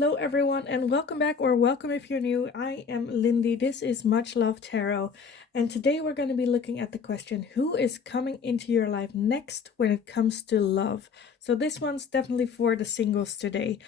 Hello, everyone, and welcome back, or welcome if you're new. I am Lindy. This is Much Love Tarot, and today we're going to be looking at the question, who is coming into your life next when it comes to love? So this one's definitely for the singles today.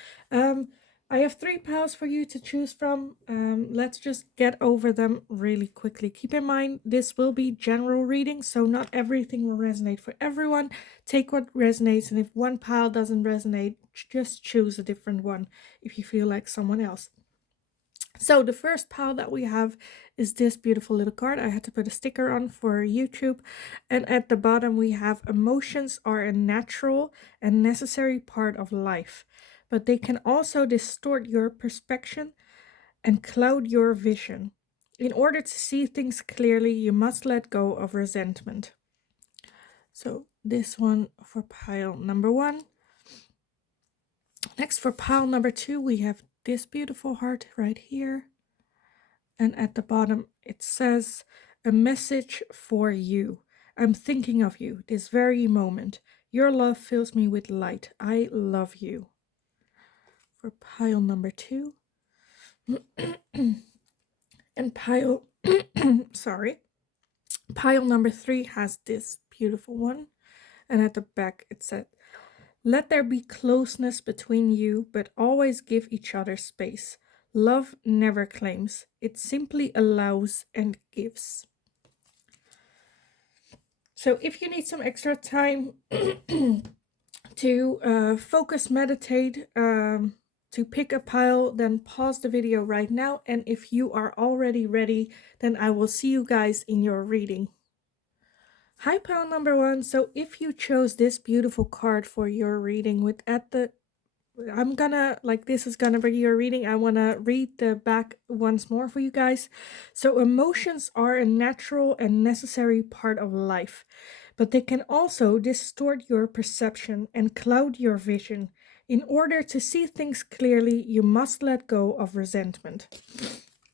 I have 3 piles for you to choose from. Let's just get over them really quickly. Keep in mind, this will be general reading, so not everything will resonate for everyone. Take what resonates, and if one pile doesn't resonate, just choose a different one if you feel like someone else. So the first pile that we have is this beautiful little card. I had to put a sticker on for YouTube. And at the bottom we have, emotions are a natural and necessary part of life, but they can also distort your perception and cloud your vision. In order to see things clearly, you must let go of resentment. So this one for pile number 1. Next, for pile number 2, we have this beautiful heart right here. And at the bottom, it says, a message for you. I'm thinking of you this very moment. Your love fills me with light. I love you. For pile number 2. And pile, pile number 3 has this beautiful one. And at the back, it said, let there be closeness between you, but always give each other space. Love never claims, it simply allows and gives. So if you need some extra time to focus, meditate, to pick a pile, then pause the video right now. And if you are already ready, then I will see you guys in your reading. Hi, pile number 1. So if you chose this beautiful card for your reading, with at the I'm gonna, like, this is gonna be your reading. I want to read the back once more for you guys. So emotions are a natural and necessary part of life, but they can also distort your perception and cloud your vision. In order to see things clearly, you must let go of resentment.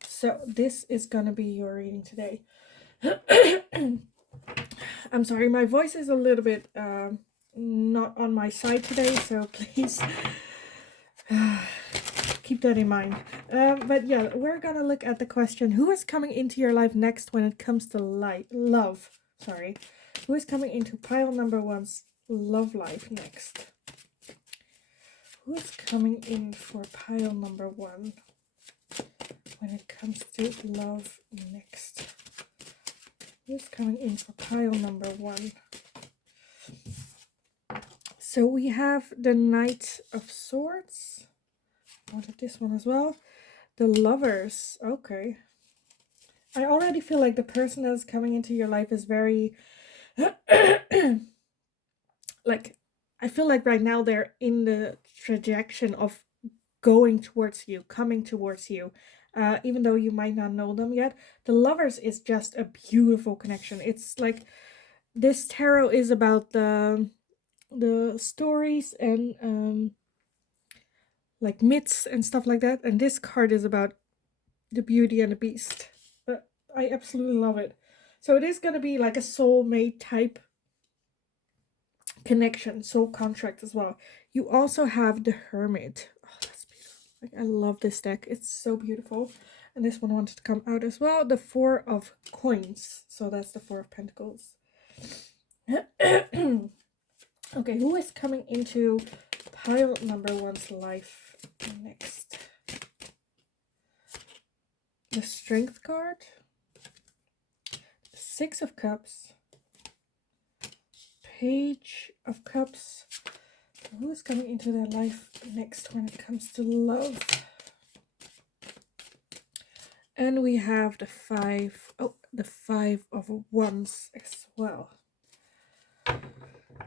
So this is gonna be your reading today. I'm sorry, my voice is a little bit not on my side today, so please keep that in mind. But yeah, we're gonna look at the question, who is coming into your life next when it comes to love? Sorry. Who is coming into pile number 1's love life next? Who is coming in for pile number 1 when it comes to love next? Who is coming in for pile number 1? So we have the Knight of Swords. I wanted this one as well. The Lovers. Okay. I already feel like the person that's coming into your life is very like, I feel like right now they're in the trajectory of going towards you, coming towards you. Even though you might not know them yet. The Lovers is just a beautiful connection. It's like, this tarot is about the stories and like myths and stuff like that, and this card is about the Beauty and the Beast. But I absolutely love it. So it is going to be like a soulmate type connection, soul contract as well. You also have the Hermit. Oh, that's beautiful. Like, I love this deck. It's so beautiful. And this one wanted to come out as well. The Four of Coins. So that's the Four of Pentacles. Okay, who is coming into pile number 1's life next? The Strength card, the Six of Cups, Page of Cups. Who is coming into their life next when it comes to love? And we have the Five of Wands as well.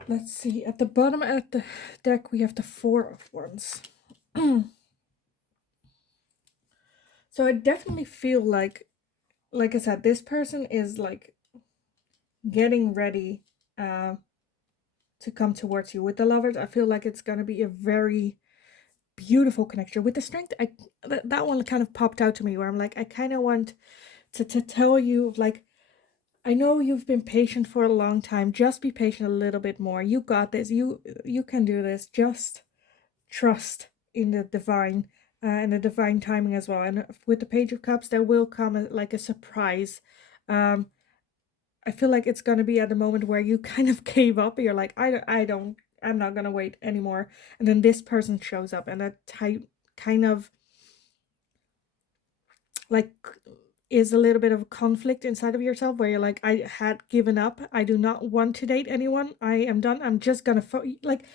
Let's see, at the bottom of the deck we have the Four of Wands. So I definitely feel like I said, this person is like getting ready to come towards you. With the Lovers, I feel like it's gonna be a very beautiful connection. With the Strength, that one kind of popped out to me, where I'm like, I kind of want to tell you, like, I know you've been patient for a long time. Just be patient a little bit more. You got this. You can do this. Just trust in the divine. and the divine timing as well. And with the Page of Cups, there will come like a surprise. I feel like it's gonna be at the moment where you kind of gave up. You're like, I'm not gonna wait anymore. And then this person shows up, and that type kind of like is a little bit of a conflict inside of yourself where you're like, I had given up. I do not want to date anyone. I am done. I'm just gonna like.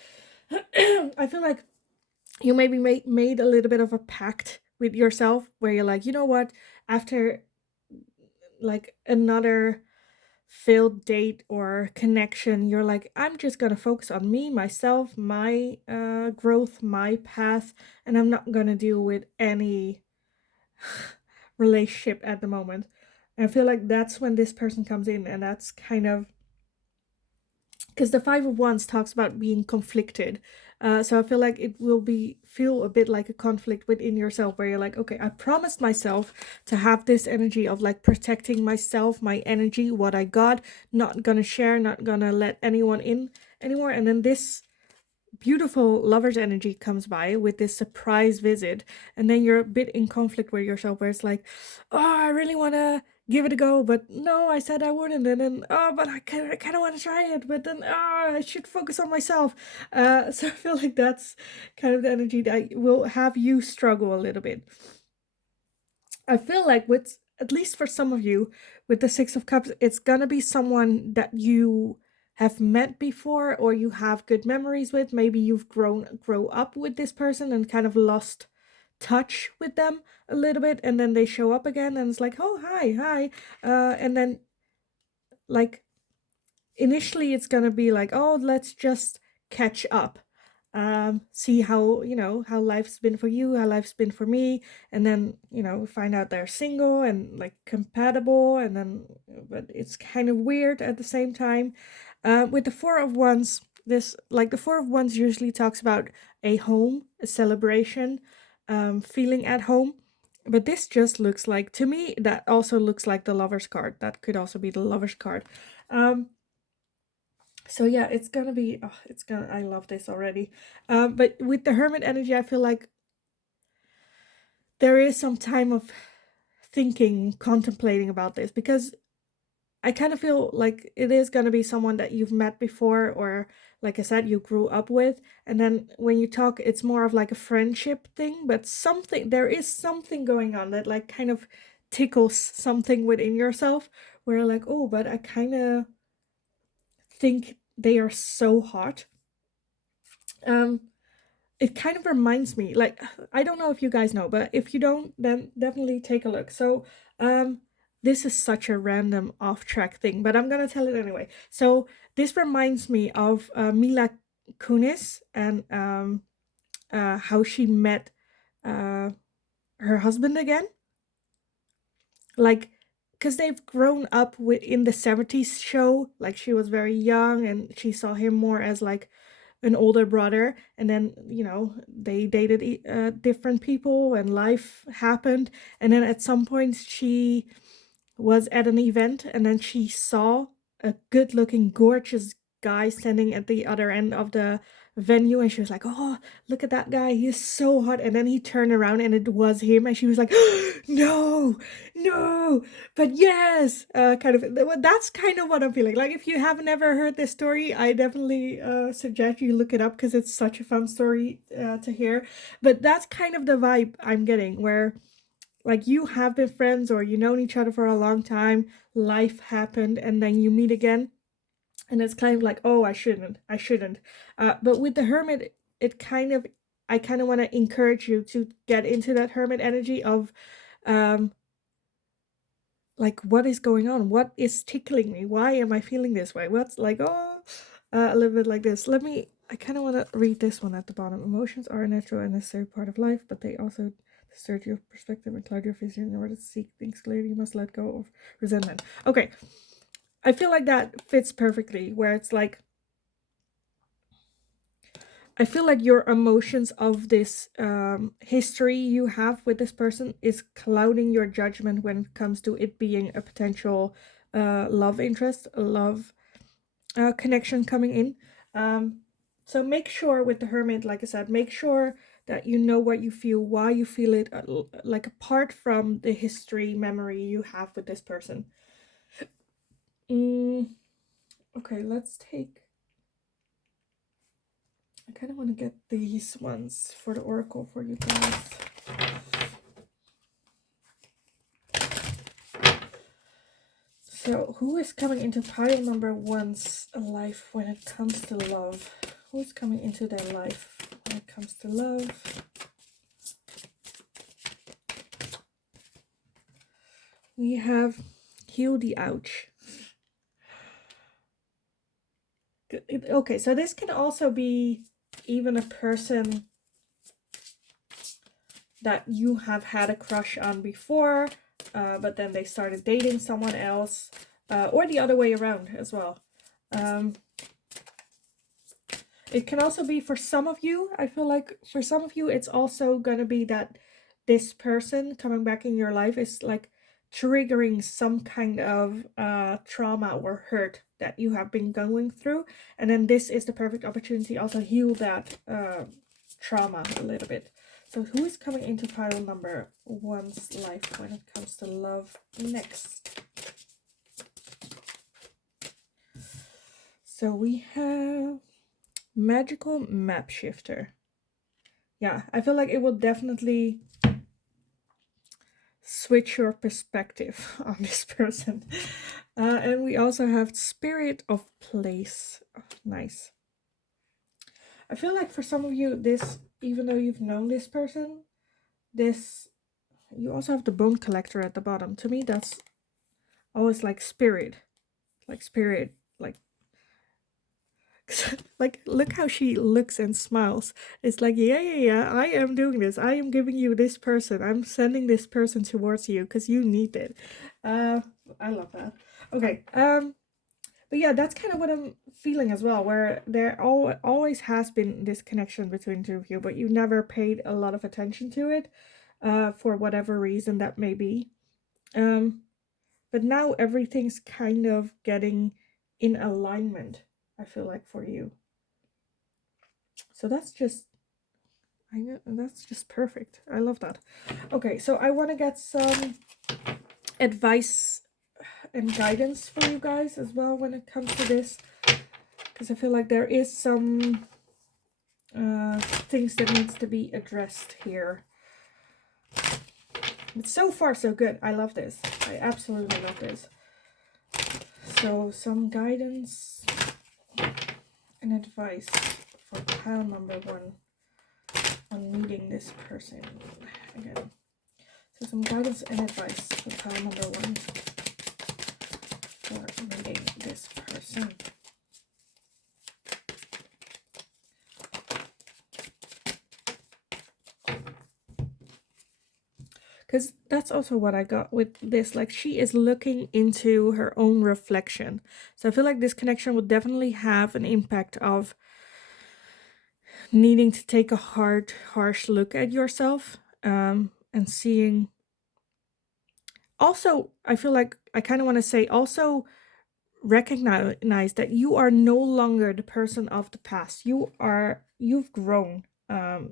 I feel like you maybe made a little bit of a pact with yourself where you're like, you know what, after like another failed date or connection, you're like, I'm just gonna focus on me, myself, my growth, my path, and I'm not gonna deal with any relationship at the moment. And I feel like that's when this person comes in, and that's kind of because the Five of Wands talks about being conflicted. So I feel like it will feel a bit like a conflict within yourself where you're like, okay, I promised myself to have this energy of like protecting myself, my energy, what I got, not gonna share, not gonna let anyone in anymore. And then this beautiful lover's energy comes by with this surprise visit, and then you're a bit in conflict with yourself where it's like, oh, I really want to give it a go, but no, I said I wouldn't, and then oh, but I kind of want to try it, but then oh, I should focus on myself. So I feel like that's kind of the energy that will have you struggle a little bit. I feel like with, at least for some of you, with the Six of Cups, it's gonna be someone that you have met before or you have good memories with. Maybe you've grow up with this person and kind of lost touch with them a little bit, and then they show up again and it's like, oh, hi. And then like initially it's gonna be like, oh, let's just catch up, see how, you know, how life's been for you, how life's been for me, and then, you know, find out they're single and like compatible, and then but it's kind of weird at the same time. With the Four of Wands, this like the Four of Wands usually talks about a home, a celebration, feeling at home. But this just looks like, to me, that also looks like the Lover's card. That could also be the Lover's card. So yeah, it's gonna be, oh, it's gonna, I love this already. But with the Hermit energy, I feel like there is some time of thinking, contemplating about this, because I kind of feel like it is gonna be someone that you've met before, or like I said, you grew up with, and then when you talk, it's more of like a friendship thing, but something, there is something going on that like kind of tickles something within yourself where you're like, oh, but I kind of think they are so hot. It kind of reminds me, like, I don't know if you guys know, but if you don't, then definitely take a look. So this is such a random off track thing, but I'm gonna tell it anyway. So this reminds me of Mila Kunis and how she met her husband again, like, because they've grown up in the 70s show, like she was very young and she saw him more as like an older brother, and then, you know, they dated different people and life happened, and then at some point she was at an event and then she saw a good looking gorgeous guy standing at the other end of the venue, and she was like, oh, look at that guy, he's so hot, and then he turned around and it was him, and she was like, no, no, but yes, kind of, that's kind of what I'm feeling like. If you have never heard this story, I definitely suggest you look it up because it's such a fun story to hear. But that's kind of the vibe I'm getting, where like you have been friends or you known each other for a long time, life happened, and then you meet again, and it's kind of like, oh, I shouldn't. But with the Hermit, it kind of, I kind of want to encourage you to get into that Hermit energy of um like, what is going on, what is tickling me, why am I feeling this way, what's like, oh, a little bit like this. I kind of want to read this one at the bottom. Emotions are a natural and necessary part of life, but they also distort your perspective and cloud your vision. In order to see things clearly, you must let go of resentment. Okay, I feel like that fits perfectly, where it's like, I feel like your emotions of this history you have with this person is clouding your judgment when it comes to it being a potential love interest, a love connection coming in. So make sure with the Hermit, like I said, make sure that you know what you feel, why you feel it, like apart from the history memory you have with this person. Okay, let's take, I kind of want to get these ones for the oracle for you guys. So, who is coming into pile number one's life when it comes to love? Who is coming into their life when it comes to love? We have heal the ouch. Okay, so this can also be even a person that you have had a crush on before, but then they started dating someone else, or the other way around as well. It can also be for some of you, I feel like for some of you, it's also going to be that this person coming back in your life is like triggering some kind of trauma or hurt that you have been going through. And then this is the perfect opportunity also heal that trauma a little bit. So who is coming into pile number one's life when it comes to love next? So we have magical map shifter. Yeah, I feel like it will definitely switch your perspective on this person. And we also have spirit of place. Oh, nice. I feel like for some of you, this, even though you've known this person, this, you also have the bone collector at the bottom. To me, that's always like spirit, like like look how she looks and smiles. It's like, yeah, I am doing this. I am giving you this person. I'm sending this person towards you because you need it. I love that. Okay. But yeah, that's kind of what I'm feeling as well, where there always has been this connection between the two of you, but you never paid a lot of attention to it, for whatever reason that may be. But now everything's kind of getting in alignment, I feel like, for you. So that's just, I know, that's just perfect. I love that. Okay, so I want to get some advice and guidance for you guys as well when it comes to this, because I feel like there is some things that needs to be addressed here. But so far so good. I love this. I absolutely love this. So some guidance and advice for pile number one on meeting this person again. So some guidance and advice for pile number one for meeting this person. Because that's also what I got with this. Like, she is looking into her own reflection. So I feel like this connection will definitely have an impact of needing to take a harsh look at yourself, and seeing. Also, I feel like I kind of want to say also recognize that you are no longer the person of the past. You've grown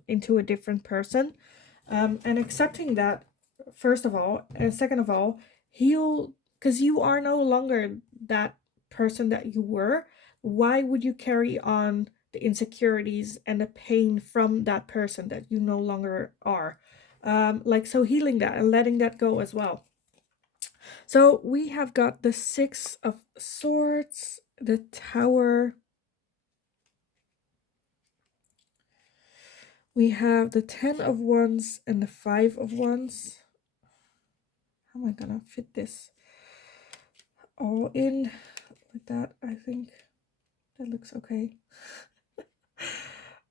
into a different person, and accepting that, first of all, and second of all, heal, because you are no longer that person that you were. Why would you carry on the insecurities and the pain from that person that you no longer are? Like, so healing that and letting that go as well. So we have got the Six of Swords, the Tower. We have the 10 of Wands and the 5 of Wands. How am I gonna fit this all in like that? I think that looks okay.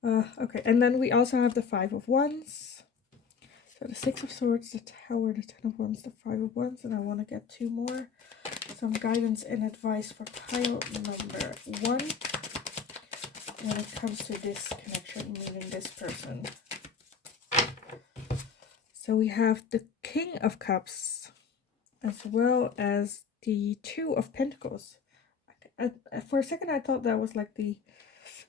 Okay, and then we also have the 5 of Wands. So the 6 of Swords, the Tower, the 10 of Wands, the 5 of Wands, and I want to get 2 more. Some guidance and advice for pile number 1 when it comes to this connection, meeting this person. So we have the King of Cups as well as the 2 of Pentacles. For a second I thought that was like the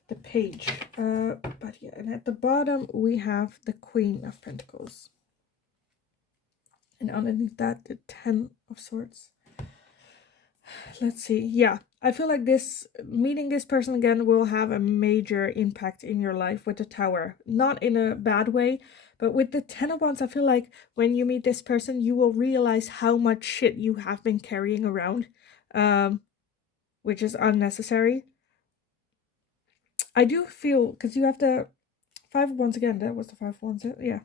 the page. But yeah, and at the bottom we have the Queen of Pentacles. And underneath that, the 10 of Swords. Let's see. Yeah, I feel like meeting this person again will have a major impact in your life with the Tower. Not in a bad way, but with the 10 of Wands, I feel like when you meet this person, you will realize how much shit you have been carrying around, which is unnecessary. I do feel, because you have the 5 of Wands again, that was the 5 of Wands, yeah.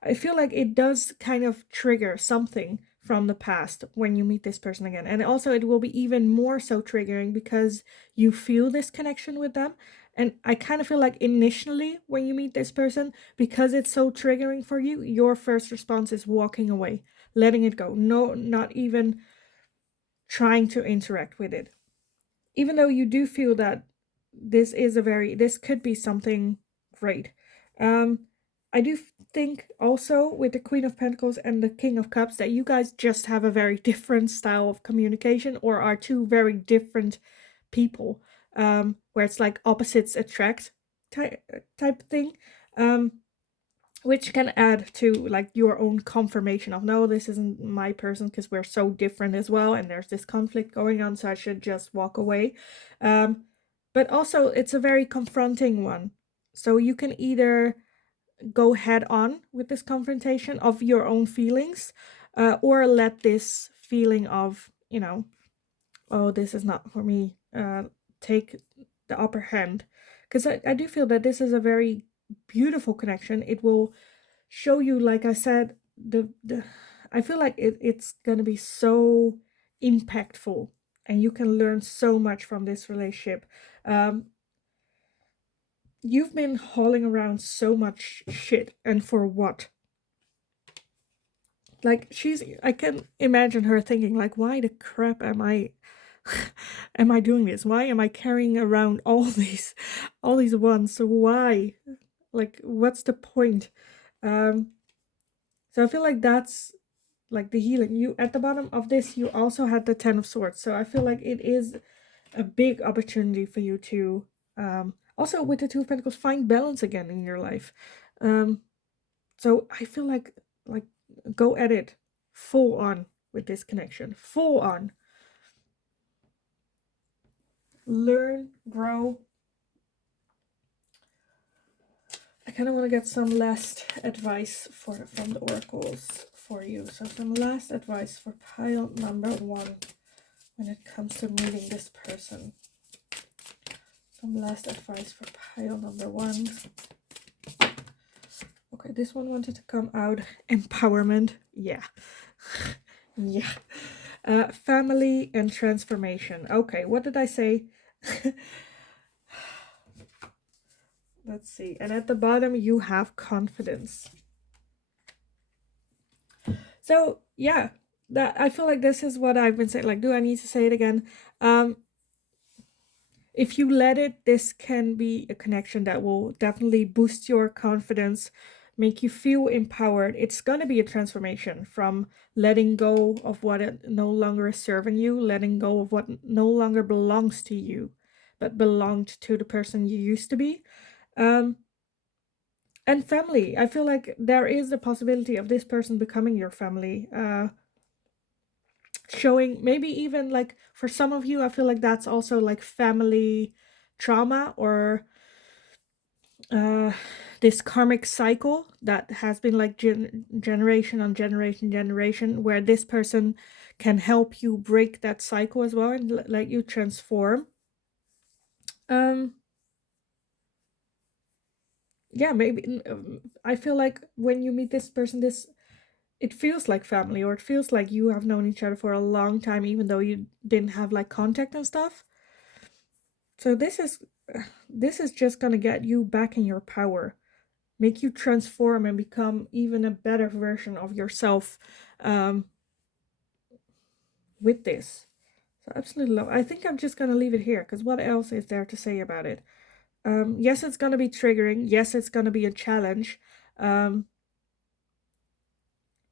I feel like it does kind of trigger something from the past when you meet this person again. And also it will be even more so triggering because you feel this connection with them. And I kind of feel like initially when you meet this person, because it's so triggering for you, your first response is walking away, letting it go. No, not even trying to interact with it. Even though you do feel that this could be something great. I do think also with the Queen of Pentacles and the King of Cups that you guys just have a very different style of communication, or are two very different people, where it's like opposites attract type thing, which can add to like your own confirmation of, no, this isn't my person because we're so different as well, and there's this conflict going on, so I should just walk away. But also it's a very confronting one, so you can either go head on with this confrontation of your own feelings, or let this feeling of, oh, this is not for me, take the upper hand. Because I do feel that this is a very beautiful connection. It will show you, like I said, I feel like it's gonna be so impactful, and you can learn so much from this relationship. You've been hauling around so much shit, and for what? Like, I can imagine her thinking, like, why the crap am I doing this? Why am I carrying around all these ones? So why? Like, what's the point? So I feel like that's like the healing. You, at the bottom of this, you also had the 10 of Swords. So I feel like it is a big opportunity for you to, also with the 2 of Pentacles, find balance again in your life. So I feel like go at it full on with this connection. Full on. Learn, grow. I kind of want to get some last advice from the oracles for you. So some last advice for pile number 1 when it comes to meeting this person. Some last advice for pile number 1. Okay, this one wanted to come out. Empowerment. Yeah. Yeah. Family and transformation. Okay, what did I say? Let's see. And at the bottom, you have confidence. So, yeah, that I feel like this is what I've been saying. Like, do I need to say it again? If you let it, this can be a connection that will definitely boost your confidence, make you feel empowered. It's going to be a transformation from letting go of what no longer is serving you, letting go of what no longer belongs to you, but belonged to the person you used to be. And family. I feel like there is the possibility of this person becoming your family. Showing maybe even like for some of you, I feel like that's also like family trauma, or this karmic cycle that has been like generation on generation, where this person can help you break that cycle as well and let you transform. Yeah, maybe I feel like when you meet this person, it feels like family, or it feels like you have known each other for a long time, even though you didn't have like contact and stuff. So this is just gonna get you back in your power, make you transform and become even a better version of yourself, with this. So absolutely love. I think I'm just gonna leave it here, because what else is there to say about it? Yes, it's gonna be triggering. Yes, it's gonna be a challenge.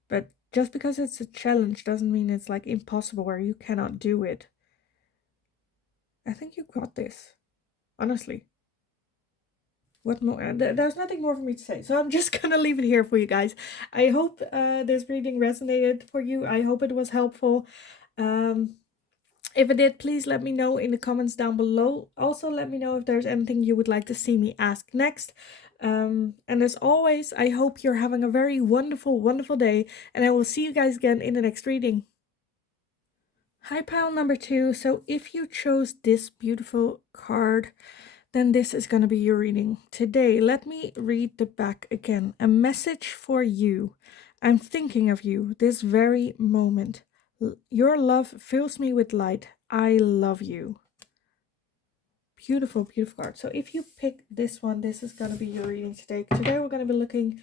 But just because it's a challenge doesn't mean it's like impossible or you cannot do it. I think you got this, honestly. what more? There's nothing more for me to say, so I'm just gonna leave it here for you guys. I hope this reading resonated for you. I hope it was helpful. If it did, please let me know in the comments down below. Also, let me know if there's anything you would like to see me ask next. And as always, I hope you're having a very wonderful, wonderful day, and I will see you guys again in the next reading. Hi, pile number 2. So if you chose this beautiful card, then this is going to be your reading. Today, let me read the back again. A message for you. I'm thinking of you this very moment. Your love fills me with light. I love you. Beautiful, beautiful card. So if you pick this one, this is going to be your reading today. Today we're going to be looking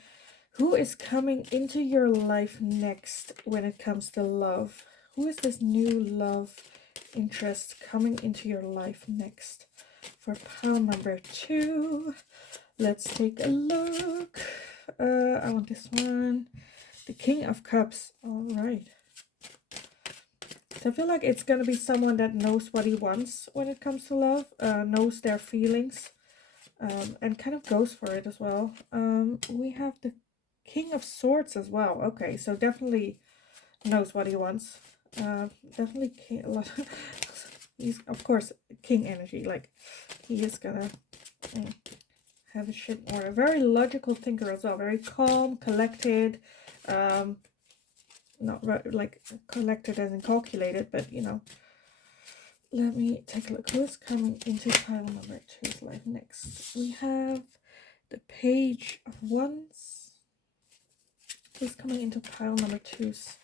who is coming into your life next when it comes to love. Who is this new love interest coming into your life next? For pile number 2, let's take a look. I want this one. The King of Cups. All right. So I feel like it's going to be someone that knows what he wants when it comes to love, knows their feelings, and kind of goes for it as well. We have the King of Swords as well. Okay, so definitely knows what he wants. Definitely king, a lot. He's, of course, king energy. Like, he is gonna have his shit in order. Very logical thinker as well. Very calm, collected. Not like collected as in calculated, but you know. Let me take a look. Who's coming into pile number 2's life next? We have the Page of Wands. Who's coming into pile number 2's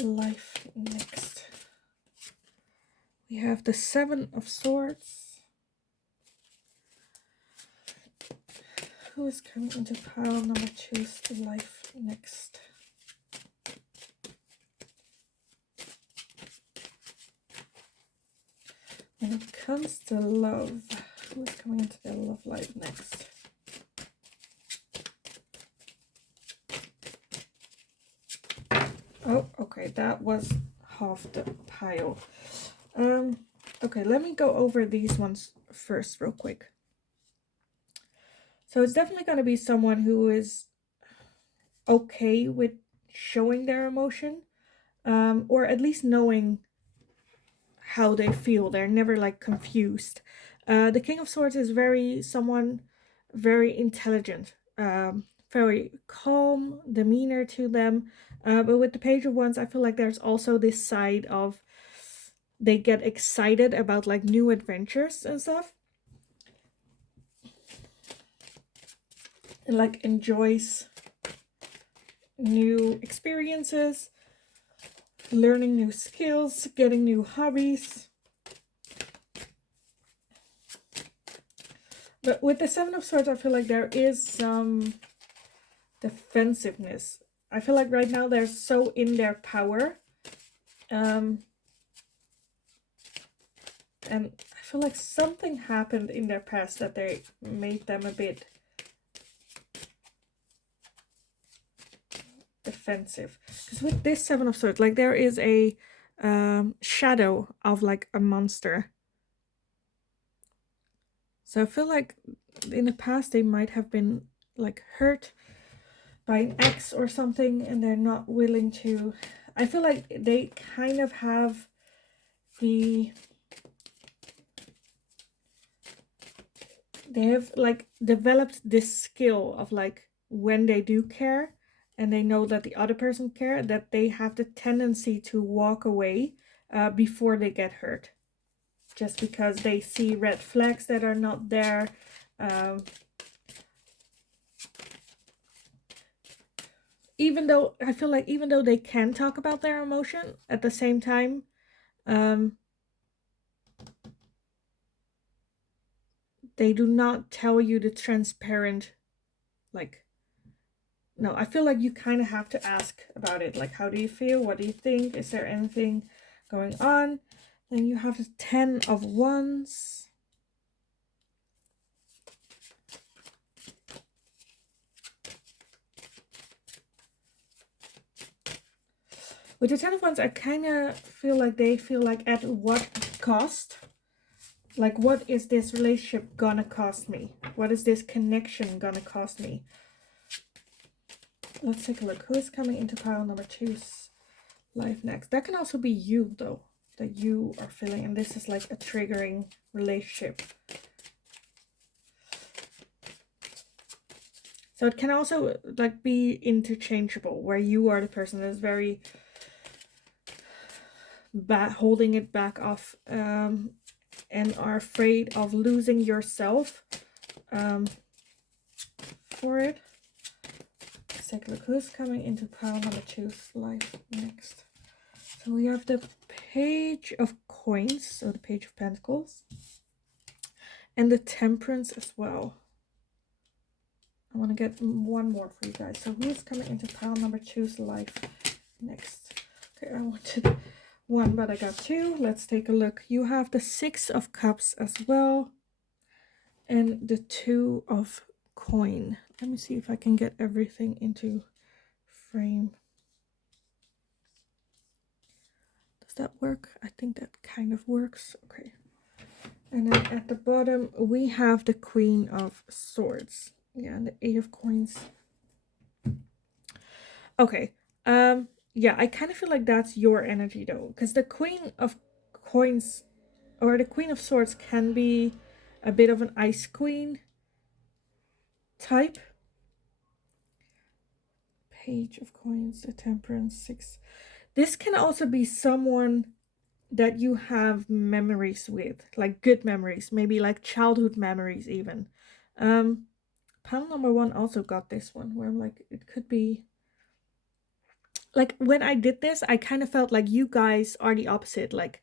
life next? We have the Seven of Swords. Who is coming into pile number 2's life next? When it comes to love, who is coming into their love life next? Oh, okay, that was half the pile. Okay, let me go over these ones first real quick. So it's definitely going to be someone who is okay with showing their emotion, or at least knowing how they feel. They're never like confused. The King of Swords is someone very intelligent, very calm demeanor to them. But with the Page of Wands, I feel like there's also this side of they get excited about like new adventures and stuff, and like enjoys new experiences, learning new skills, getting new hobbies. But with the Seven of Swords, I feel like there is some defensiveness. I feel like right now they're so in their power. And I feel like something happened in their past that they made them a bit defensive. Because with this Seven of Swords, like there is a shadow of like a monster. So I feel like in the past they might have been like hurt by an ex or something, and they're not willing to. I feel like they kind of have they have like developed this skill of like when they do care and they know that the other person care, that they have the tendency to walk away before they get hurt, just because they see red flags that are not there. Even though I feel like even though they can talk about their emotion, at the same time, they do not tell you the transparent, like, no, I feel like you kind of have to ask about it. Like, how do you feel? What do you think? Is there anything going on? Then you have the Ten of Wands. With the Ten of Wands, I kind of feel like they feel like at what cost? Like, what is this relationship gonna cost me? What is this connection gonna cost me? Let's take a look. Who is coming into pile number 2's life next? That can also be you, though, that you are feeling. And this is like a triggering relationship. So it can also like be interchangeable, where you are the person that's very holding it back off and are afraid of losing yourself for it. Let's take a look. Who's coming into pile number 2's life next? So we have the Page of Coins, so the Page of Pentacles, and the Temperance as well. I want to get one more for you guys. So who's coming into pile number 2's life next? Okay, I wanted one, but I got two. Let's take a look. You have the 6 of Cups as well, and the 2 of Coin. Let me see if I can get everything into frame. Does that work? I think that kind of works. Okay. And then at the bottom, we have the Queen of Swords. Yeah, and the 8 of Coins. Okay. Yeah, I kind of feel like that's your energy, though. Because the Queen of Coins, or the Queen of Swords, can be a bit of an Ice Queen type. Page of Coins, the Temperance, 6. This can also be someone that you have memories with, like good memories, maybe like childhood memories even. Pile number 1 also got this one, where I'm like, it could be like, when I did this, I kind of felt like you guys are the opposite. Like,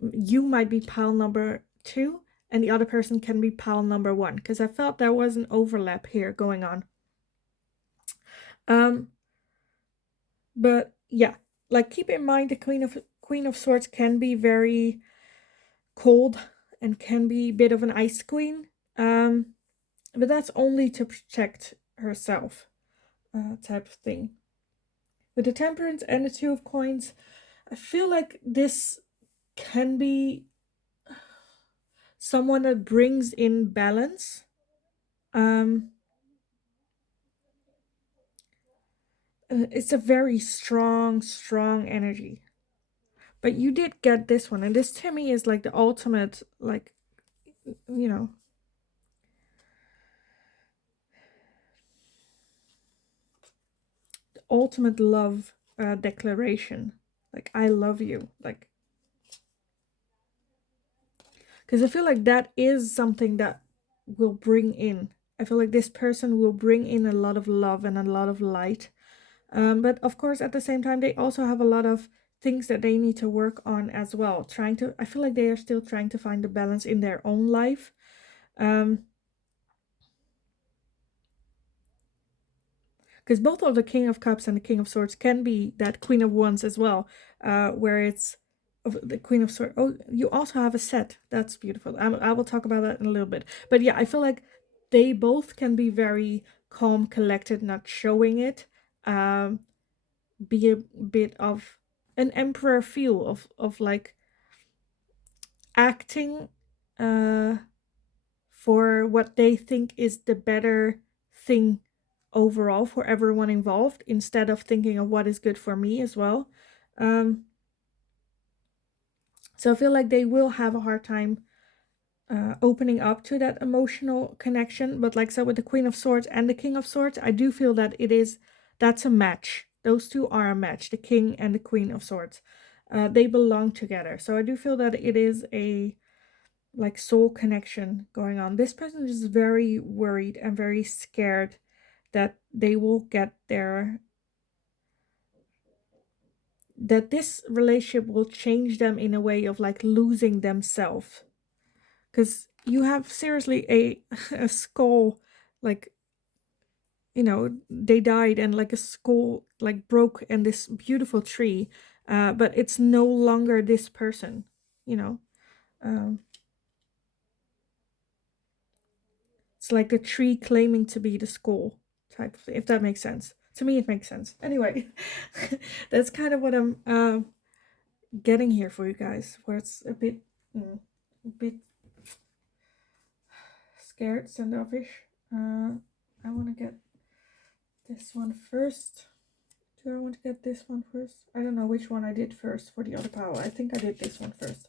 you might be pile number 2 and the other person can be pile number 1, because I felt there was an overlap here going on. But yeah, like, keep in mind the Queen of Swords can be very cold and can be a bit of an ice queen. But that's only to protect herself, type of thing. With the Temperance and the 2 of Coins, I feel like this can be someone that brings in balance. It's a very strong energy. But you did get this one, and this to me is like the ultimate, like, you know, the ultimate love declaration. Like, I love you. Like, because I feel like that is something that will bring in. I feel like this person will bring in a lot of love and a lot of light. But of course, at the same time, they also have a lot of things that they need to work on as well. I feel like they are still trying to find the balance in their own life. Because both of the King of Cups and the King of Swords can be that Queen of Wands as well, where it's the Queen of Swords. Oh, you also have a set. That's beautiful. I will talk about that in a little bit. But yeah, I feel like they both can be very calm, collected, not showing it. Be a bit of an emperor feel of like acting for what they think is the better thing overall for everyone involved, instead of thinking of what is good for me as well. So I feel like they will have a hard time opening up to that emotional connection. But like I said, with the Queen of Swords and the King of Swords, I do feel that that's a match. Those two are a match, the King and the Queen of Swords. They belong together. So I do feel that it is a like soul connection going on. This person is very worried and very scared that they will get there, that this relationship will change them in a way of like losing themselves. Because you have seriously a skull, like, you know, they died and like a skull like broke in this beautiful tree, but it's no longer this person, you know. It's like the tree claiming to be the skull type of thing, if that makes sense. To me, it makes sense. Anyway, that's kind of what I'm getting here for you guys, where it's a bit scared, standoffish. I want to get this one first. Do I want to get this one first? I don't know which one I did first for the other pile. I think I did this one first.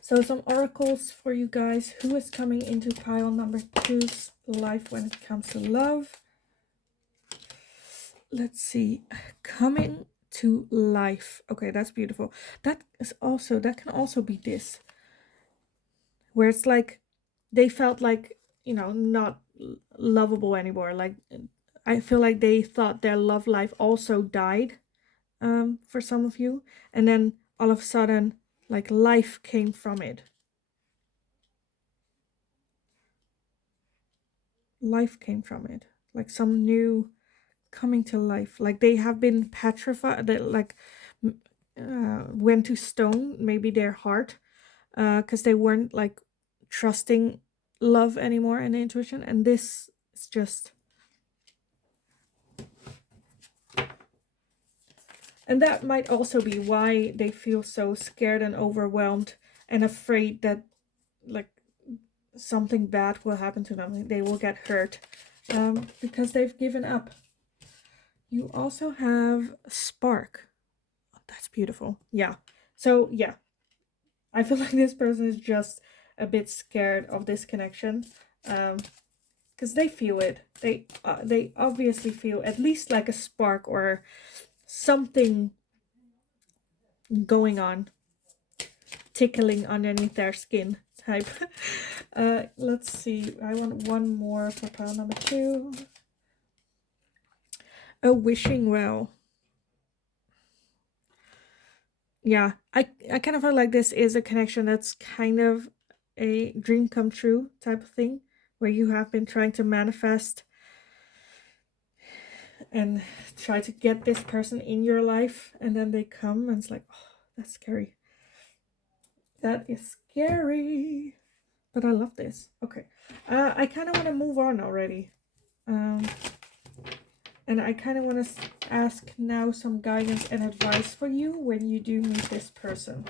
So some oracles for you guys. Who is coming into pile number 2's life when it comes to love? Let's see. Coming to life. Okay, that's beautiful. That can also be this. Where it's like they felt like, you know, not lovable anymore. Like I feel like they thought their love life also died for some of you. And then all of a sudden, like life came from it. Life came from it. Like some new coming to life. Like they have been petrified, they like went to stone, maybe their heart, because they weren't like trusting love anymore and intuition. And this is just, and that might also be why they feel so scared and overwhelmed and afraid that like something bad will happen to them. They will get hurt because they've given up. You also have spark. Oh, that's beautiful. Yeah. So yeah, I feel like this person is just a bit scared of this connection, because they feel it. They obviously feel at least like a spark or something going on, tickling underneath their skin type. Let's see. I want one more for pile number 2. A wishing well. Yeah, I kind of feel like this is a connection that's kind of a dream come true type of thing, where you have been trying to manifest and try to get this person in your life, and then they come and it's like, oh, that's scary. That is scary. But I love this. Okay. I kind of want to move on already. And I kind of want to ask now some guidance and advice for you when you do meet this person.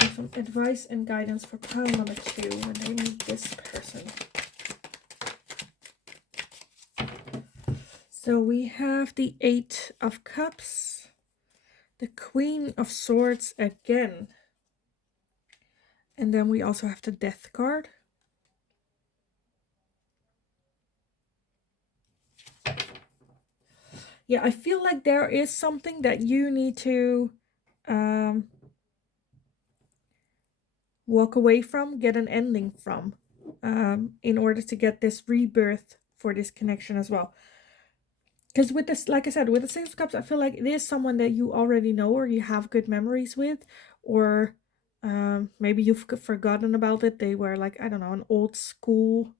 So some advice and guidance for pile number 2 when they meet this person. So we have the 8 of Cups, the Queen of Swords again, and then we also have the Death card. Yeah, I feel like there is something that you need to walk away from, get an ending from, in order to get this rebirth for this connection as well. Because with this, like I said, with the 6 of Cups, I feel like it is someone that you already know or you have good memories with, or maybe you've forgotten about it. They were like, I don't know, an old school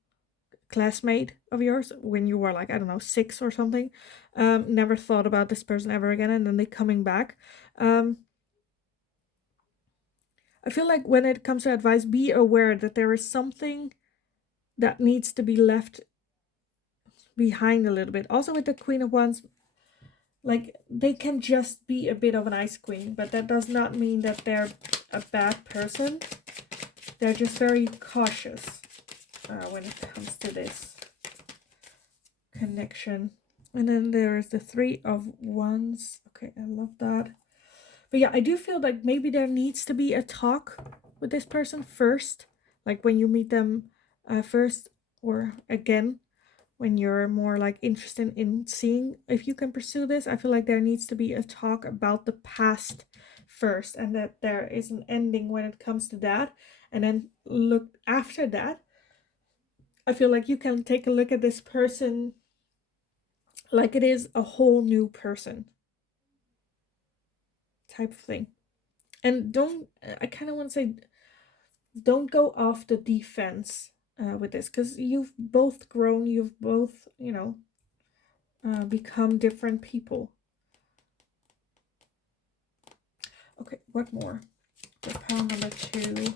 classmate of yours when you were like, I don't know, 6 or something. Never thought about this person ever again, and then they coming back. I feel like when it comes to advice, be aware that there is something that needs to be left behind a little bit. Also with the Queen of Wands, like they can just be a bit of an ice queen, but that does not mean that they're a bad person. They're just very cautious when it comes to this connection. And then there's the 3 of Wands. Okay, I love that. But yeah, I do feel like maybe there needs to be a talk with this person first. Like when you meet them first, or again, when you're more like interested in seeing if you can pursue this. I feel like there needs to be a talk about the past first, and that there is an ending when it comes to that. And then look after that, I feel like you can take a look at this person like it is a whole new person type of thing. And I kind of want to say, don't go off the defense with this, because you've both grown, you've both, you know, become different people. Okay, what more? The pile number 2,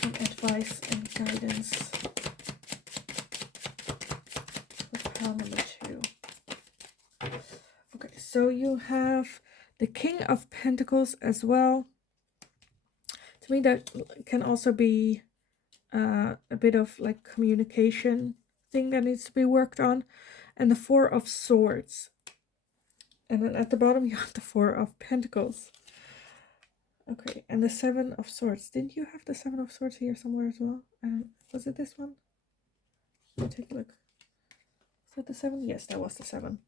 some advice and guidance. The pile number 2. Okay, so you have the King of Pentacles as well. To me, that can also be a bit of like communication thing that needs to be worked on. And the Four of Swords. And then at the bottom you have the Four of Pentacles. Okay, and the Seven of Swords. Didn't you have the Seven of Swords here somewhere as well? Was it this one? Let me take a look. Is that the 7? Yes, that was the 7.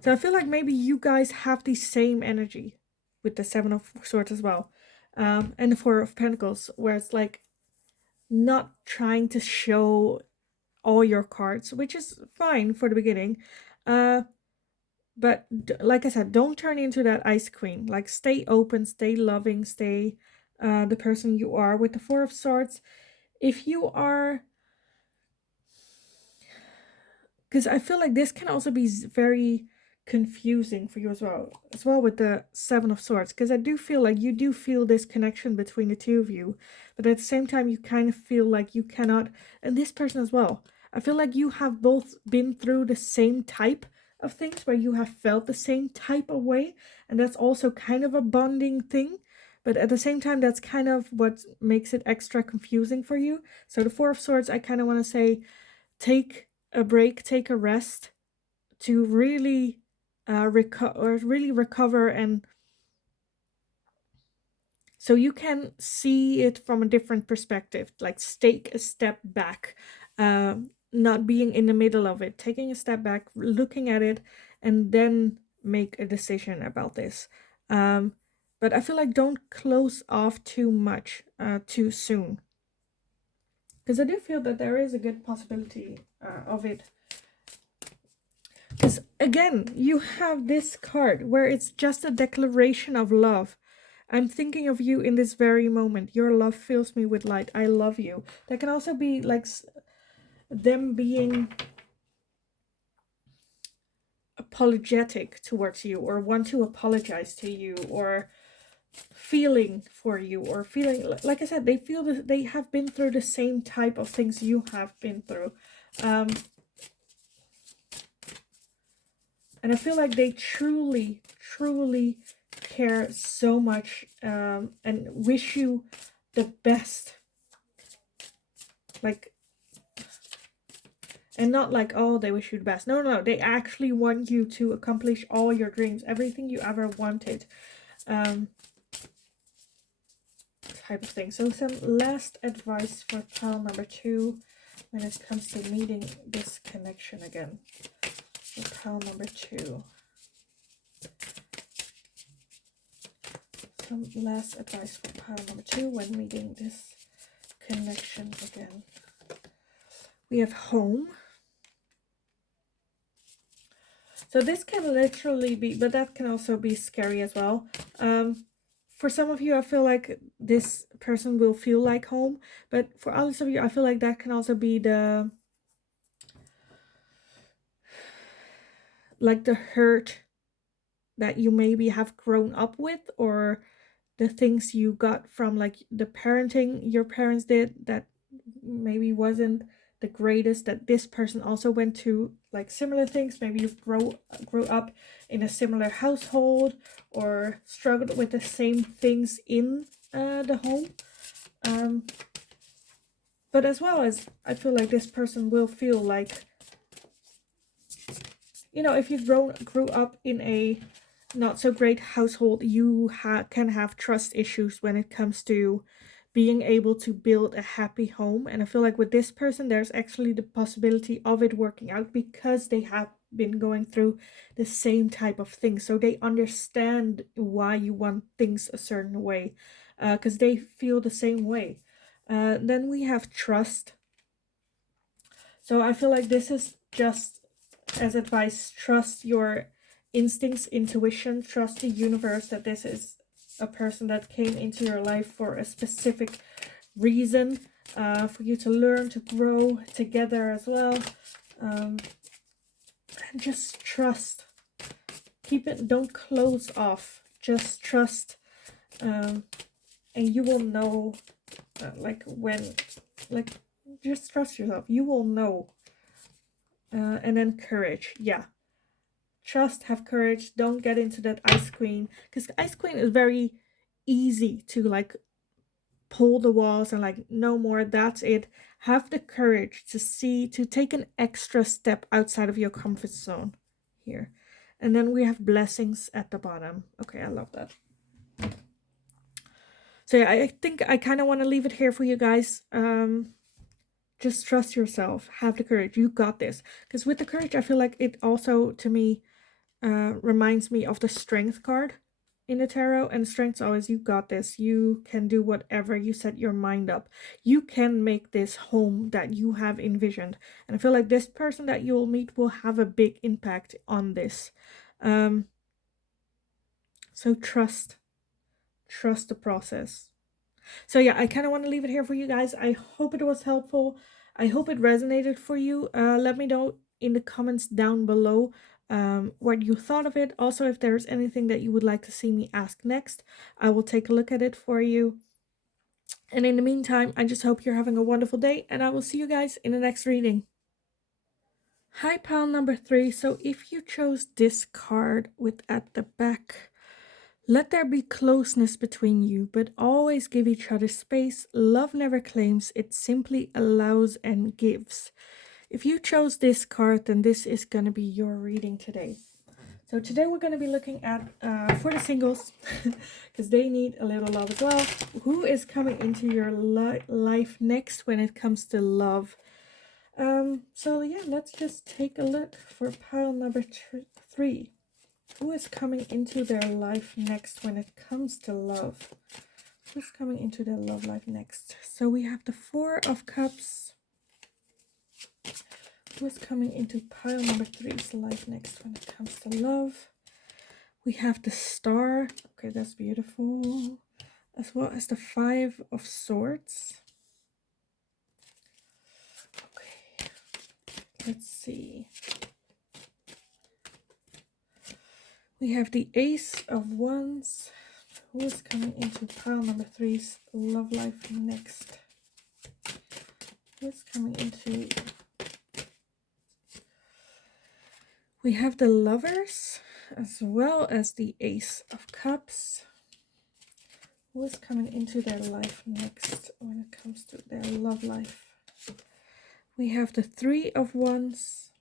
So I feel like maybe you guys have the same energy with the Seven of Swords as well. And the Four of Pentacles, where it's like not trying to show all your cards, which is fine for the beginning. But like I said, don't turn into that Ice Queen. Like, stay open, stay loving, stay the person you are. With the Four of Swords, if you are... Because I feel like this can also be very confusing for you as well with the Seven of Swords. Because I do feel like you do feel this connection between the two of you. But at the same time, you kind of feel like you cannot... And this person as well. I feel like you have both been through the same type of things where you have felt the same type of way, and that's also kind of a bonding thing, but at the same time that's kind of what makes it extra confusing for you. So the Four of Swords, I kind of want to say, take a break, take a rest to really recover, and so you can see it from a different perspective, like take a step back, not being in the middle of it, taking a step back, looking at it, and then make a decision about this. But I feel like don't close off too much too soon, because I do feel that there is a good possibility of it. Because again, you have this card where it's just a declaration of love. I'm thinking of you in this very moment. Your love fills me with light. I love you. That can also be like them being apologetic towards you, or want to apologize to you, or feeling for you, or feeling, like I said, they feel that they have been through the same type of things you have been through. And I feel like they truly care so much, and wish you the best. Like, and not like, oh, they wish you the best. No, they actually want you to accomplish all your dreams, everything you ever wanted. Type of thing. So some last advice for pile number 2 when it comes to meeting this connection again. So pile number 2. Some last advice for pile number 2 when meeting this connection again. We have home. So this can literally be, but that can also be scary as well. For some of you, I feel like this person will feel like home, but for others of you, I feel like that can also be the, like the hurt that you maybe have grown up with, or the things you got from like the parenting your parents did that maybe wasn't the greatest, that this person also went to like similar things. Maybe you grew up in a similar household, or struggled with the same things in the home. But as well as, I feel like this person will feel like, you know, if you grew up in a not so great household, you can have trust issues when it comes to being able to build a happy home. And I feel like with this person, there's actually the possibility of it working out, because they have been going through the same type of thing. So they understand why you want things a certain way, because they feel the same way. Then we have trust. So I feel like this is just as advice: trust your instincts, intuition, trust the universe that this is a person that came into your life for a specific reason, for you to learn, to grow together as well. And just trust. Keep it, don't close off, just trust, and you will know, like when, like, just trust yourself, you will know. And then courage, yeah. Trust, have courage, don't get into that Ice Queen, because Ice Queen is very easy to like pull the walls and like no more, that's it. Have the courage to take an extra step outside of your comfort zone here. And then we have blessings at the bottom. Okay, I love that. So yeah, I think I kind of want to leave it here for you guys. Just trust yourself, have the courage, you got this. Because with the courage, I feel like it also to me reminds me of the strength card in the tarot. And strength's always, you got this, you can do whatever you set your mind up, you can make this home that you have envisioned. And I feel like this person that you will meet will have a big impact on this. So trust the process. So yeah, I kind of want to leave it here for you guys. I hope it was helpful. I hope it resonated for you. Let me know in the comments down below what you thought of it. Also, if there's anything that you would like to see me ask next, I will take a look at it for you. And in the meantime, I just hope you're having a wonderful day, and I will see you guys in the next reading. Hi, pile number 3. So if you chose this card with at the back, let there be closeness between you, but always give each other space. Love never claims, it simply allows and gives. If you chose this card, then this is going to be your reading today. So today we're going to be looking at, for the singles, because they need a little love as well. Who is coming into your life next when it comes to love? So yeah, let's just take a look for pile number 3. Who is coming into their life next when it comes to love? Who's coming into their love life next? So we have the 4 of Cups. Who is coming into pile number 3's life next when it comes to love? We have the Star. Okay, that's beautiful. As well as the 5 of Swords. Okay, let's see. We have the Ace of Wands. Who is coming into pile number 3's love life next? Who is coming into... We have the Lovers, as well as the Ace of Cups. Who is coming into their life next when it comes to their love life? We have the 3 of Wands.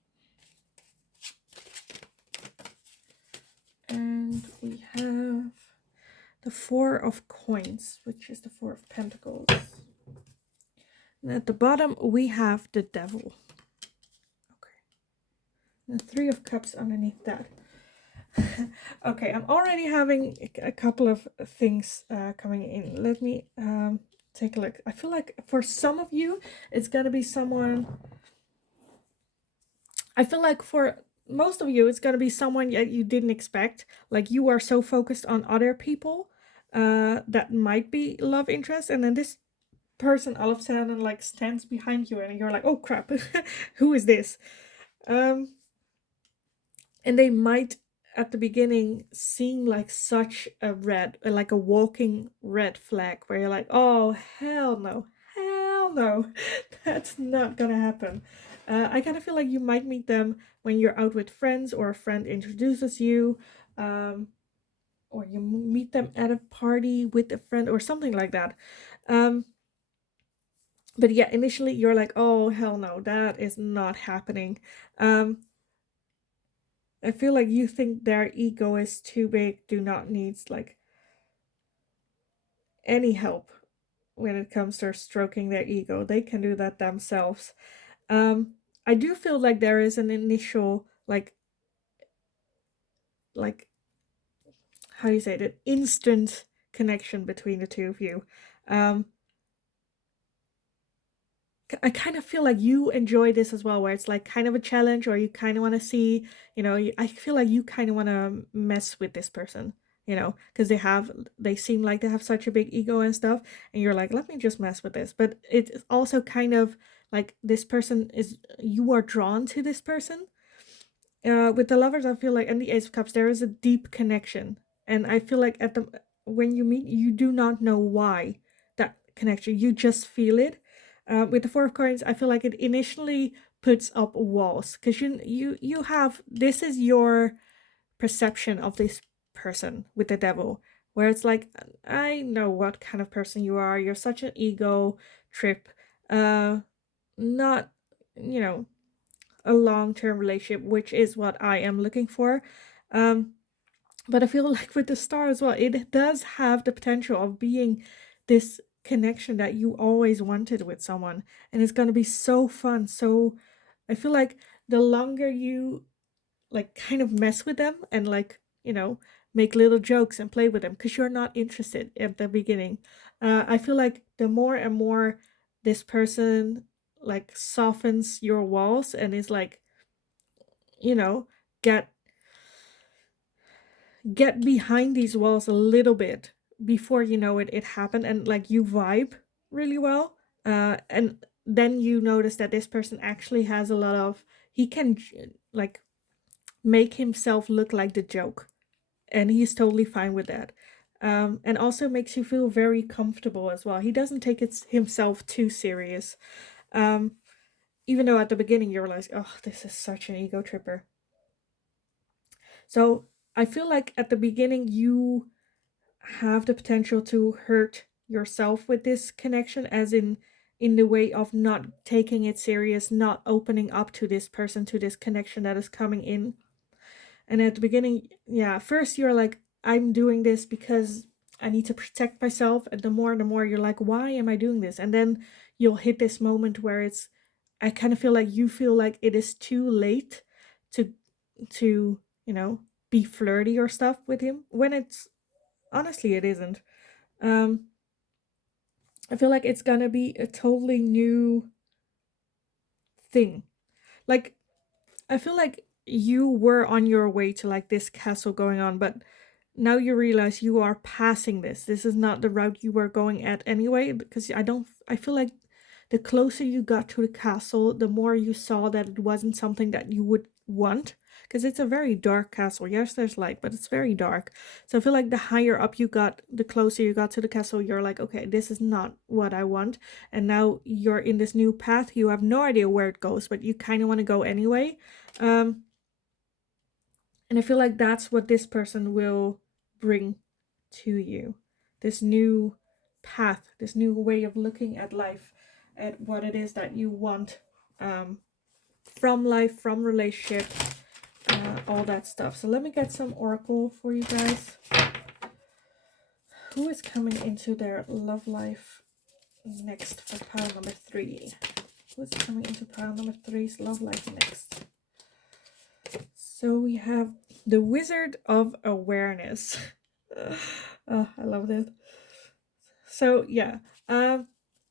And we have the 4 of Coins, which is the 4 of Pentacles. And at the bottom, we have the Devil. Okay. And the 3 of Cups underneath that. Okay, I'm already having a couple of things coming in. Let me take a look. I feel like for some of you, it's going to be someone... I feel like for most of you, it's going to be someone that you didn't expect. Like you are so focused on other people that might be love interest. And then this person all of a sudden like stands behind you and you're like, oh crap, who is this? And they might at the beginning seem like such a like a walking red flag where you're like, oh, hell no, that's not gonna happen. I kind of feel like you might meet them when you're out with friends or a friend introduces you, or you meet them at a party with a friend or something like that. But yeah, initially you're like, oh, hell no, that is not happening. I feel like you think their ego is too big, do not needs like any help when it comes to stroking their ego. They can do that themselves. I do feel like there is an initial like how do you say it, an instant connection between the two of you. I kind of feel like you enjoy this as well, where it's like kind of a challenge, or you kind of want to see, you know, I feel like you kind of want to mess with this person, you know, because they seem like they have such a big ego and stuff, and you're like, let me just mess with this. But it's also kind of like this person is, you are drawn to this person. With the Lovers, I feel like, and the Ace of Cups, there is a deep connection, and I feel like when you meet, you do not know why that connection, you just feel it. With the 4 of Coins, I feel like it initially puts up walls, because you have, this is your perception of this person with the Devil, where it's like, I know what kind of person you are. You're such an ego trip. Not, you know, a long-term relationship, which is what I am looking for. Um, but I feel like with the star as well, it does have the potential of being this connection that you always wanted with someone. And it's going to be so fun. So I feel like the longer you like kind of mess with them and like, make little jokes and play with them because you're not interested at the beginning. I feel like the more and more this person like softens your walls and is like, you know, get get behind these walls a little bit before you know it happened, and like you vibe really well. And then you notice that this person actually has a lot of, he can like make himself look like the joke, and he's totally fine with that. And also makes you feel very comfortable as well. He doesn't take it himself too serious. Um, Even though at the beginning you're like, oh, this is such an ego tripper. So I feel like at the beginning you have the potential to hurt yourself with this connection, as in the way of not taking it serious, not opening up to this person, to this connection that is coming in. And at the beginning, yeah, first you're like, I'm doing this because I need to protect myself. And the more you're like, why am I doing this? And then you'll hit this moment where it's, I kind of feel like you feel like it is too late to to, be flirty or stuff with him, when it's honestly it isn't. Um I feel like it's gonna be a totally new thing. Like, I feel like you were on your way to like this castle going on, but now you realize you are passing this. This is not the route you were going at anyway, because I feel like the closer you got to the castle, the more you saw that it wasn't something that you would want, because it's a very dark castle. Yes, there's light, but it's very dark. So I feel like the higher up you got, the closer you got to the castle, you're like, okay, this is not what I want. And now you're in this new path. You have no idea where it goes, but you kind of want to go anyway. Um, and I feel like that's what this person will bring to you. This new path, this new way of looking at life, at what it is that you want, from life, from relationship, all that stuff. So let me get some oracle for you guys. Who is coming into their love life next for pile number 3? Who is coming into pile number 3's love life next? So we have the Wizard of Awareness. Oh, I love that. So yeah,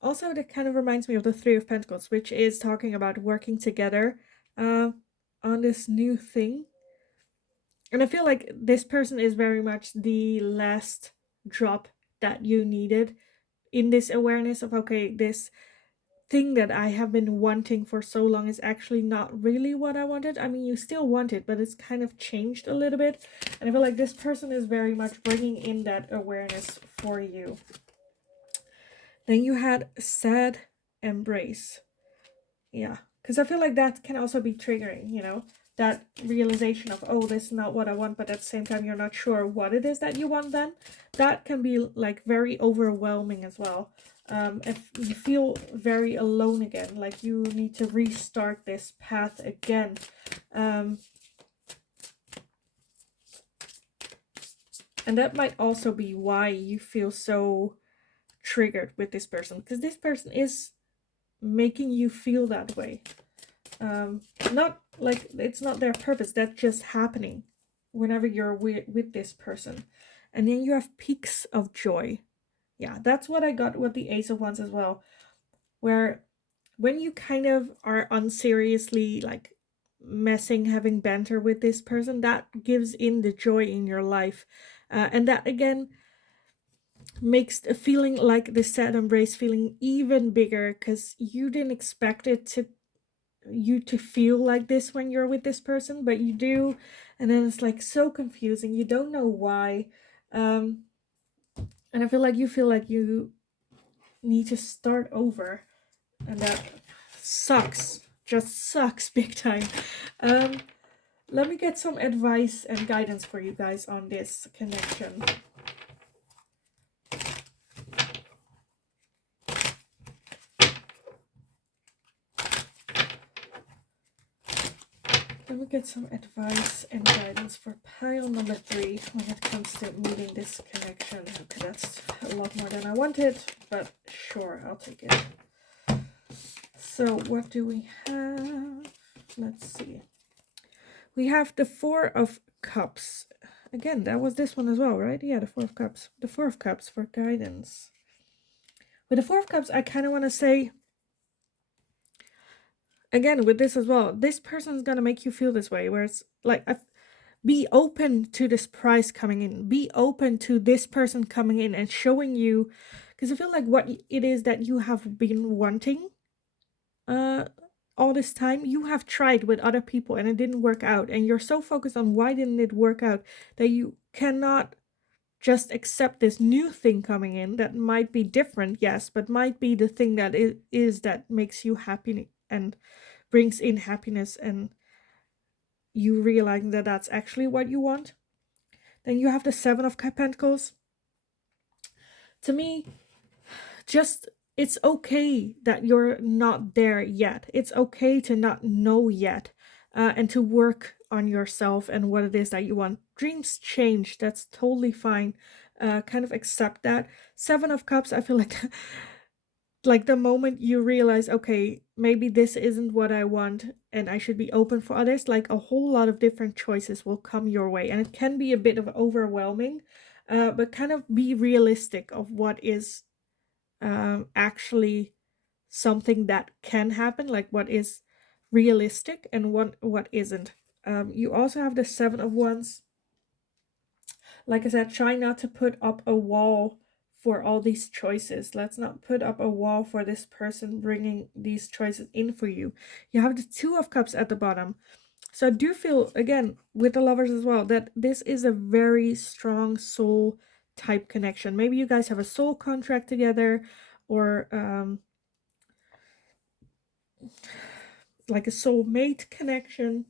also that kind of reminds me of the Three of Pentacles, which is talking about working together on this new thing. And I feel like this person is very much the last drop that you needed in this awareness of, okay, this thing that I have been wanting for so long is actually not really what I wanted. I mean, you still want it, but it's kind of changed a little bit. And I feel like this person is very much bringing in that awareness for you. Then you had sad embrace. Yeah, because I feel like that can also be triggering, that realization of, oh, this is not what I want, but at the same time you're not sure what it is that you want. Then that can be like very overwhelming as well. If you feel very alone again, like you need to restart this path again. And that might also be why you feel so triggered with this person, because this person is making you feel that way. Not like it's not their purpose, that's just happening whenever you're with this person. And then you have peaks of joy. Yeah, that's what I got with the Ace of Wands as well, where when you kind of are unseriously like messing, having banter with this person, that gives in the joy in your life. And that again makes the feeling like the sad embrace feeling even bigger, because you didn't expect it to you to feel like this when you're with this person, but you do. And then it's like so confusing, you don't know why. And I feel like you need to start over, and that sucks, just sucks big time. Let me get some advice and guidance for you guys on this connection. Let me get some advice and guidance for pile number 3 when it comes to meeting this connection. Okay, that's a lot more than I wanted, but sure, I'll take it. So what do we have? Let's see. We have the 4 of Cups. Again, that was this one as well, right? Yeah, the 4 of Cups. The 4 of Cups for guidance. With the 4 of Cups, I kind of want to say, again, with this as well, this person's going to make you feel this way, where it's like, be open to this prize coming in. Be open to this person coming in and showing you, because I feel like what it is that you have been wanting all this time, you have tried with other people and it didn't work out, and you're so focused on why didn't it work out that you cannot just accept this new thing coming in that might be different, yes, but might be the thing that it is that makes you happy and brings in happiness, and you realizing that that's actually what you want. Then you have the 7 of Pentacles. To me, just, it's okay that you're not there yet. It's okay to not know yet, and to work on yourself and what it is that you want. Dreams change. That's totally fine. Kind of accept that. 7 of Cups, I feel like like the moment you realize, okay, maybe this isn't what I want and I should be open for others, like a whole lot of different choices will come your way, and it can be a bit of overwhelming, but kind of be realistic of what is actually something that can happen, like what is realistic and what isn't. You also have the 7 of Wands. Like I said, try not to put up a wall for all these choices. Let's not put up a wall for this person bringing these choices in for you. You have the 2 of Cups at the bottom. So I do feel, again, with the Lovers as well, that this is a very strong soul type connection. Maybe you guys have a soul contract together, or like a soulmate connection.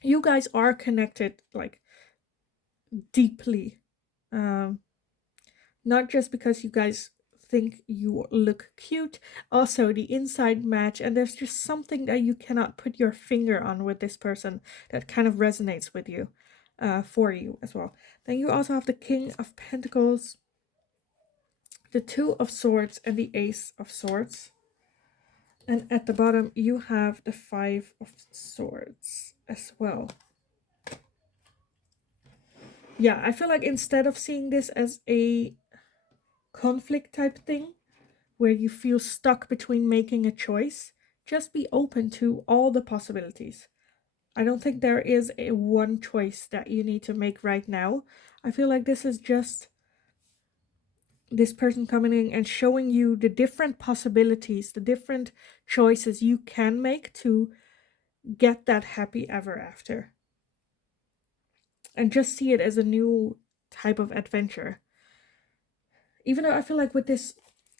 You guys are connected, like, deeply. Not just because you guys think you look cute, also the inside match, and there's just something that you cannot put your finger on with this person that kind of resonates with you, for you as well. Then you also have the King of Pentacles, the 2 of Swords, and the Ace of Swords. And at the bottom, you have the 5 of Swords as well. Yeah, I feel like instead of seeing this as a conflict type thing, where you feel stuck between making a choice, just be open to all the possibilities. I don't think there is a one choice that you need to make right now. I feel like this is just this person coming in and showing you the different possibilities, the different choices you can make to get that happy ever after. And just see it as a new type of adventure. Even though I feel like with this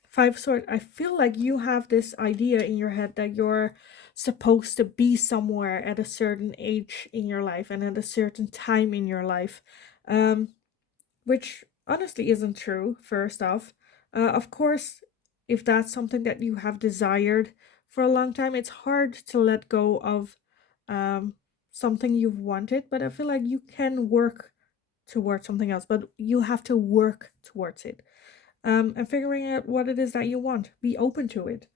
5 Swords, I feel like you have this idea in your head that you're supposed to be somewhere at a certain age in your life and at a certain time in your life, which honestly isn't true, first off. Of course, if that's something that you have desired for a long time, it's hard to let go of something you've wanted, but I feel like you can work towards something else, but you have to work towards it. And figuring out what it is that you want. Be open to it.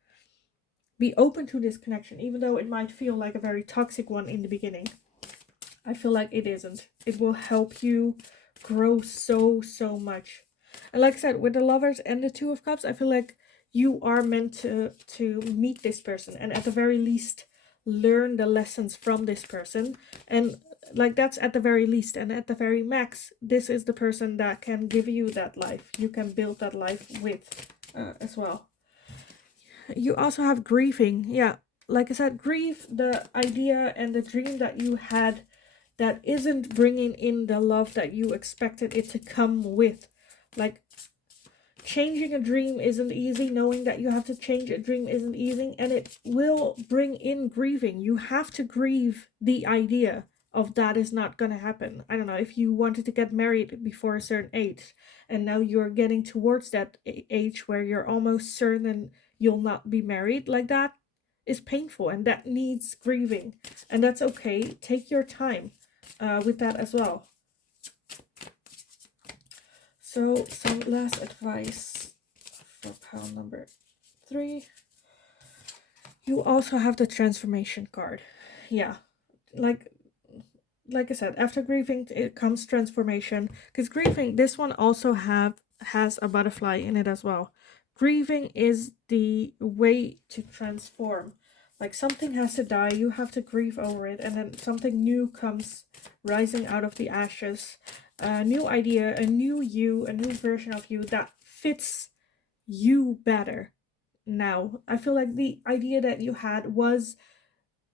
Be open to this connection, even though it might feel like a very toxic one in the beginning. I feel like it isn't. It will help you grow so much. And like I said, with the Lovers and the 2 of Cups, I feel like you are meant to meet this person, and at the very least learn the lessons from this person. And like, that's at the very least, and at the very max, this is the person that can give you that life. You can build that life with, as well. You also have grieving. Yeah, like I said, grieve the idea and the dream that you had that isn't bringing in the love that you expected it to come with. Like, changing a dream isn't easy. Knowing that you have to change a dream isn't easy, and it will bring in grieving. You have to grieve the idea of that is not going to happen. I don't know, if you wanted to get married before a certain age, and now you're getting towards that age where you're almost certain you'll not be married, like that is painful and that needs grieving, and that's okay. Take your time with that as well. So some last advice for pile number 3. You also have the transformation card. Yeah, like I said, after grieving it comes transformation, because grieving, this one also has a butterfly in it as well. Grieving is the way to transform. Like something has to die, you have to grieve over it, and then something new comes rising out of the ashes. A new idea, a new you, a new version of you that fits you better now. I feel like the idea that you had was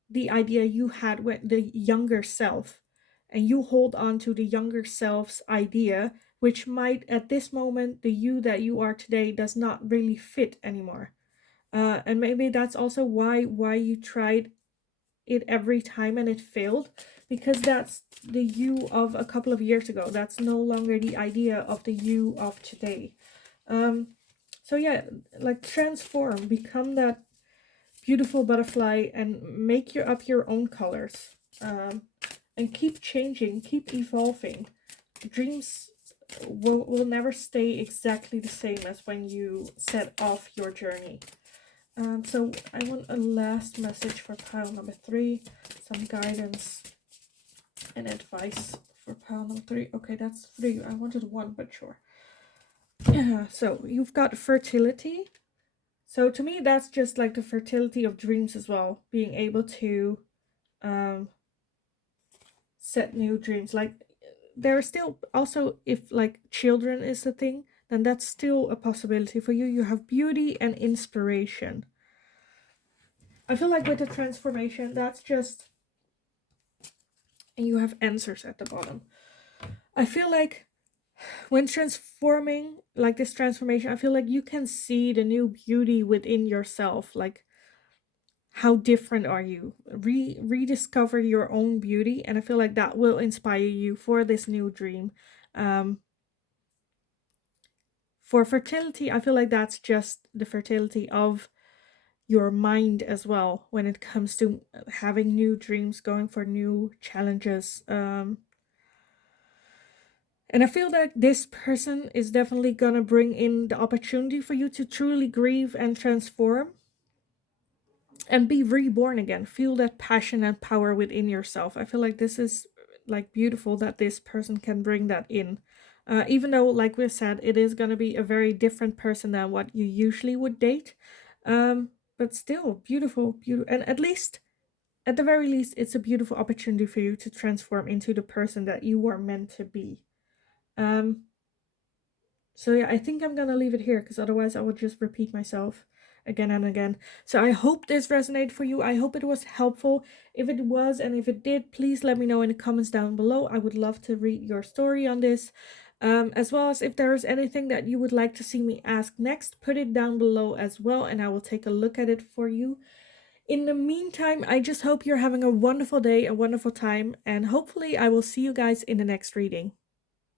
the idea you had with the younger self, and you hold on to the younger self's idea, which might at this moment, the you that you are today does not really fit anymore. And maybe that's also why you tried it every time and it failed, because that's the you of a couple of years ago. That's no longer the idea of the you of today. So yeah, like transform, become that beautiful butterfly and make up your own colors, and keep changing, keep evolving. Dreams will never stay exactly the same as when you set off your journey. So I want a last message for pile number 3, some guidance and advice for pile number 3. Okay, that's 3. I wanted 1, but sure. So you've got fertility. So to me, that's just like the fertility of dreams as well. Being able to set new dreams. Like there are still also, if like children is the thing, then that's still a possibility for you. You have beauty and inspiration. I feel like with the transformation, that's just, and you have answers at the bottom. I feel like when transforming, like this transformation, I feel like you can see the new beauty within yourself. Like, how different are you? Rediscover your own beauty, and I feel like that will inspire you for this new dream. For fertility, I feel like that's just the fertility of your mind as well when it comes to having new dreams, going for new challenges. And I feel that this person is definitely gonna bring in the opportunity for you to truly grieve and transform and be reborn again. Feel that passion and power within yourself. I feel like this is like beautiful that this person can bring that in. Even though, like we said, it is going to be a very different person than what you usually would date. But still, beautiful, beautiful. And at least, at the very least, it's a beautiful opportunity for you to transform into the person that you were meant to be. So yeah, I think I'm gonna leave it here, because otherwise I would just repeat myself again and again. So I hope this resonated for you. I hope it was helpful. If it was, and if it did, please let me know in the comments down below. I would love to read your story on this. As well as if there is anything that you would like to see me ask next, put it down below as well, and I will take a look at it for you. In the meantime, I just hope you're having a wonderful day, a wonderful time, and hopefully I will see you guys in the next reading.